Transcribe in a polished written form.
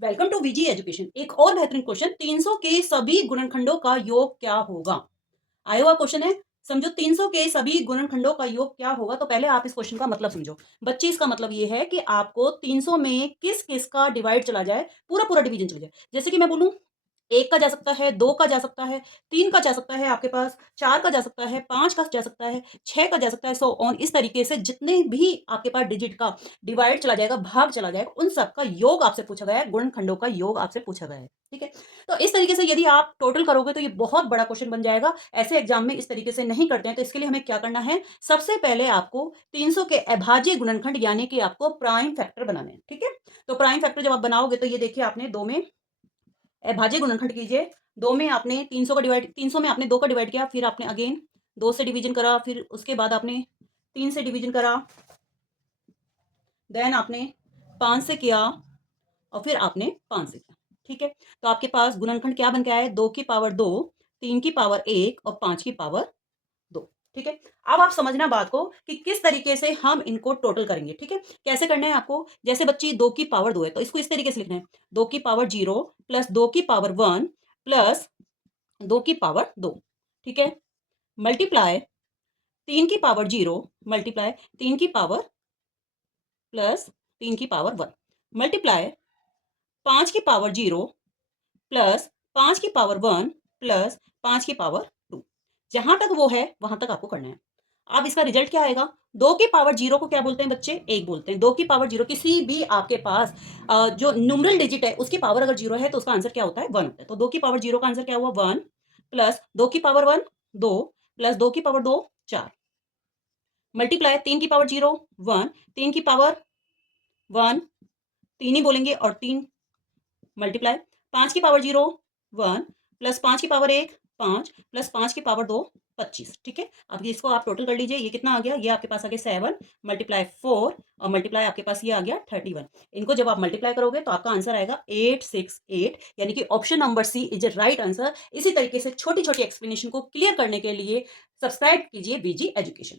Welcome to V G education. एक और बेहतरीन क्वेश्चन, 300 के सभी गुणनखंडों का योग क्या होगा। आया हुआ क्वेश्चन है। समझो 300 के सभी गुणनखंडों का योग क्या होगा। तो पहले आप इस क्वेश्चन का मतलब समझो बच्चे। इसका मतलब ये है कि आपको 300 में किस किस का डिवाइड चला जाए, पूरा पूरा डिवीजन चला जाए। जैसे कि मैं बोलूं, एक का जा सकता है, दो का जा सकता है, तीन का जा सकता है, आपके पास चार का जा सकता है, पांच का जा सकता है, छह का जा सकता है, सो ऑन। इस तरीके से जितने भी आपके पास डिजिट का डिवाइड चला जाएगा, भाग चला जाएगा, उन सब का योग आपसे पूछा गया है, गुणनखंडों का योग आपसे पूछा गया है। ठीक है। तो इस तरीके से यदि आप टोटल करोगे तो ये बहुत बड़ा क्वेश्चन बन जाएगा। ऐसे एग्जाम में इस तरीके से नहीं करते हैं। तो इसके लिए हमें क्या करना है, सबसे पहले आपको 300 के अभाज्य गुणनखंड यानी कि आपको प्राइम फैक्टर बनाने हैं। ठीक है। तो प्राइम फैक्टर जब आप बनाओगे तो ये देखिए, आपने दो में भाज्य गुणनखंड कीजिए। दो में आपने 300 का डिवाइड, 300 में आपने दो का डिवाइड किया, फिर आपने अगेन दो से डिवीजन करा, फिर उसके बाद आपने तीन से डिवीजन करा, देन आपने पांच से किया, और फिर आपने पांच से किया। ठीक है। तो आपके पास गुणनखंड क्या बन के आया है, दो की पावर दो, तीन की पावर एक और पांच की पावर दो। ठीक है। अब आप समझना बात को कि किस तरीके से हम इनको टोटल करेंगे। ठीक है। कैसे करना है आपको, जैसे बच्ची दो की पावर दो है तो इसको इस तरीके से लिखना है, दो की पावर जीरो प्लस दो की पावर वन प्लस दो की पावर दो। ठीक है। मल्टीप्लाई तीन की पावर जीरो मल्टीप्लाई तीन की पावर प्लस तीन की पावर वन मल्टीप्लाई पांच की पावर जीरो प्लस पांच की पावर वन प्लस पांच की पावर टू। जहां तक वो है वहां तक आपको करना है। अब इसका रिजल्ट क्या आएगा, दो की पावर जीरो को क्या बोलते हैं बच्चे, एक बोलते हैं। दो की पावर जीरो, किसी भी आपके पास जो न्यूमरल डिजिट है उसकी पावर अगर जीरो है तो उसका आंसर क्या होता है, वन होता है। तो दो की पावर जीरो का आंसर क्या हुआ, वन प्लस दो की पावर वन दो प्लस दो की पावर दो चार मल्टीप्लाई तीन की पावर जीरो वन, तीन की पावर वन, तीन ही बोलेंगे, और तीन मल्टीप्लाई पांच की पावर जीरो वन प्लस पांच की पावर एक पांच प्लस पांच की पावर दो 25। ठीक है। अब इसको आप टोटल कर लीजिए, ये कितना आ गया, ये आपके पास आ गया सेवन मल्टीप्लाई फोर और मल्टीप्लाई आपके पास ये आ गया 31। इनको जब आप मल्टीप्लाई करोगे तो आपका आंसर आएगा 868, यानी कि option number C is a right answer. इसी तरीके से छोटी छोटी एक्सप्लेनेशन को क्लियर करने के लिए सब्सक्राइब कीजिए वीजी एजुकेशन।